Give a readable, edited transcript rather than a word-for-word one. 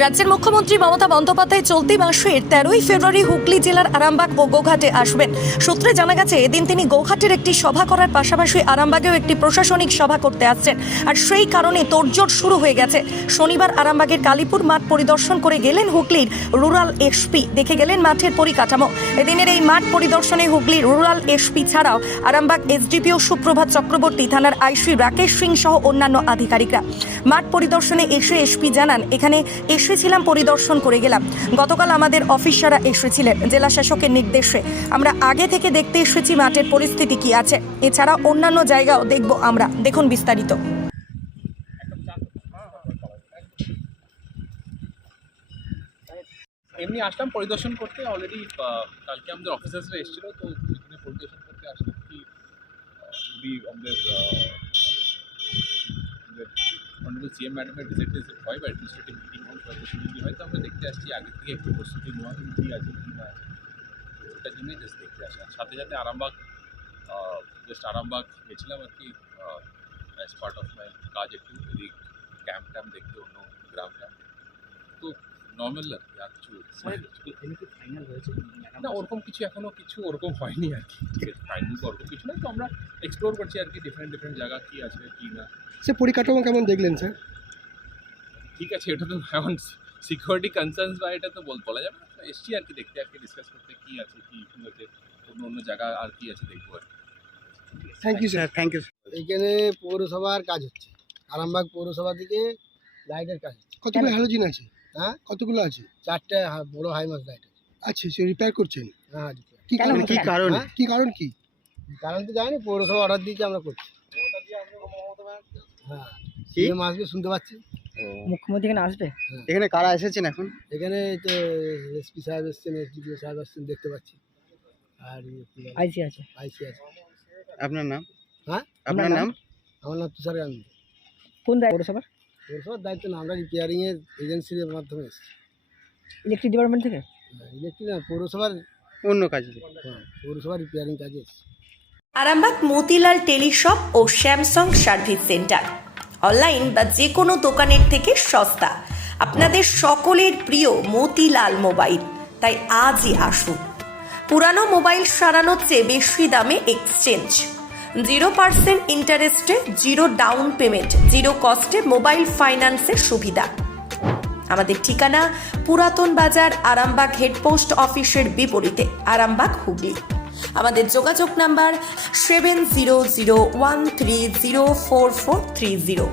রাজ্যের মুখ্যমন্ত্রী মমতা বন্দ্যোপাধ্যায় চলতি মাসের 13ই ফেব্রুয়ারি হুগলি জেলার আরামবাগ ও গোঘাটে আসবেন। সূত্রে জানা গেছে এদিন তিনি গোঘাটের একটি সভা করার পাশাপাশি আরামবাগেও একটি প্রশাসনিক সভা করতে আসছেন, আর সেই কারণে তোড়জোড় শুরু হয়ে গেছে। শনিবার আরামবাগের কালীপুর মাঠ পরিদর্শন করে গেলেন হুগলির রুরাল এসপি, দেখে গেলেন মাঠের পরিকাঠামো। এদিনের এই মাঠ পরিদর্শনে হুগলির রুরাল এসপি ছাড়াও আরামবাগ এসডিপিও সুপ্রভাত চক্রবর্তী, থানার আইসি রাকেশ সিং সহ অন্যান্য আধিকারিকরা। মাঠ পরিদর্শনে এসে এসপি জানান, এখানে এসেছিলাম, পরিদর্শন করে গেলাম। গতকাল আমাদের অফিসাররা এসেছিলেন জেলা শাসকের নির্দেশে। আমরা আগে থেকে দেখতে এসেছি মাঠের পরিস্থিতি কি আছে, এছাড়া অন্যান্য জায়গাও দেখব আমরা। দেখুন বিস্তারিত। এমনি আসলাম পরিদর্শন করতে। অলরেডি কালকে আমাদের অফিসার্সরা এসেছিলো, তো এখানে পরিদর্শন করতে আসলাম কি যদি আমাদের অনারেবল সিএম ম্যাডামের ভিজিট হয় বা অ্যাডমিনিস্ট্রেটিভ মিটিং হয়, তো আমরা দেখতে আসছি আগে থেকে একটু প্রস্তুতি নেওয়া কী আছে কী না আছে, তো ওটার জন্যই জাস্ট দেখতে আসা। সাথে সাথে আরামবাগ আরামবাগ গেছিলাম আর কি, অ্যাজ পার্ট অফ মাই কাজ, একটু এদিক ক্যাম্প দেখতে, অন্য গ্রাম ক্যাম্প, তো নর্মাল আর কি, আর কিছু ফাইনাল হয়েছে না, ওরকম কিছু এখনো কিছু ওরকম হয়নি আর কি। ঠিক আছে, ফাইনাল তো ওরকম কিছু না, তো আমরা এক্সপ্লোর করছি আর কি ডিফারেন্ট জায়গা কী আছে কী না। সে পরিকাঠামো কেমন দেখলেন স্যার? ঠিক আছে, এটা তো এখন সিকিউরিটি কনসার্নস বা এটা তো বলা যাবে না। এসছি আর কি দেখতে, আর কি ডিসকাস করতে কী আছে কী হচ্ছে, অন্য জায়গা আর কি আছে দেখবো আর কি। Thank you sir, thank you. এখানে পৌরসভার কাজ হচ্ছে, আরামবাগ পৌরসভা থেকে লাইটের কাজ হচ্ছে। কতগুলো হ্যালোজিন আছে? হ্যাঁ, কতগুলো আছে? 4টে বড় হাইমাস লাইট আছে। আচ্ছা, সে রিপেয়ার করছেন? হ্যাঁ, কি কারণ? কি কারণ? হ্যাঁ? কি কারণ কি? কারণ তো জানি, পৌরসভা অর্ডার দিয়েছে, আমরা করছি। হ্যাঁ, সিএম আসবে শুনতে পাচ্ছি। মুখ্যমন্ত্রী এখানে আসবে? এখানে কারা এসেছেন এখন? এখানে তো এসপি সাহেব এসছেন, এসডিপিও সাহেব আসছেন, দেখতে পাচ্ছি। আর আইসি আছে। আইসি আছে। আপনার নাম? হ্যাঁ, আপনার নাম? আমার নাম তুষার গান্ধী। কোন পৌরসভার? পৌরসভার দায়িত্ব না, আমরা রিপেয়ারিংয়ের এজেন্সির মাধ্যমে এসেছি। ইলেকট্রিক ডিপার্টমেন্ট থেকে? ইলেকট্রিক না, পৌরসভার অন্য কাজে? হ্যাঁ, পৌরসভার রিপেয়ারিং কাজে এসেছি। আরামবাগ মতিলাল টেলিশপ ও স্যামসাং সার্ভিস সেন্টার, অনলাইন বা যে কোনো দোকানের থেকে সস্তা। আপনাদের সকলের প্রিয় মতিলাল মোবাইল, তাই আজই আসুন। পুরানো মোবাইল সারানোর চেয়ে বেশি দামে এক্সচেঞ্জ, 0% ইন্টারেস্টে, 0 ডাউন পেমেন্ট, 0 কস্টে মোবাইল ফাইন্যান্সের সুবিধা। আমাদের ঠিকানা পুরাতন বাজার, আরামবাগ হেডপোস্ট অফিসের বিপরীতে, আরামবাগ হুগলি। আমাদের যোগাযোগ নাম্বার 7001304430।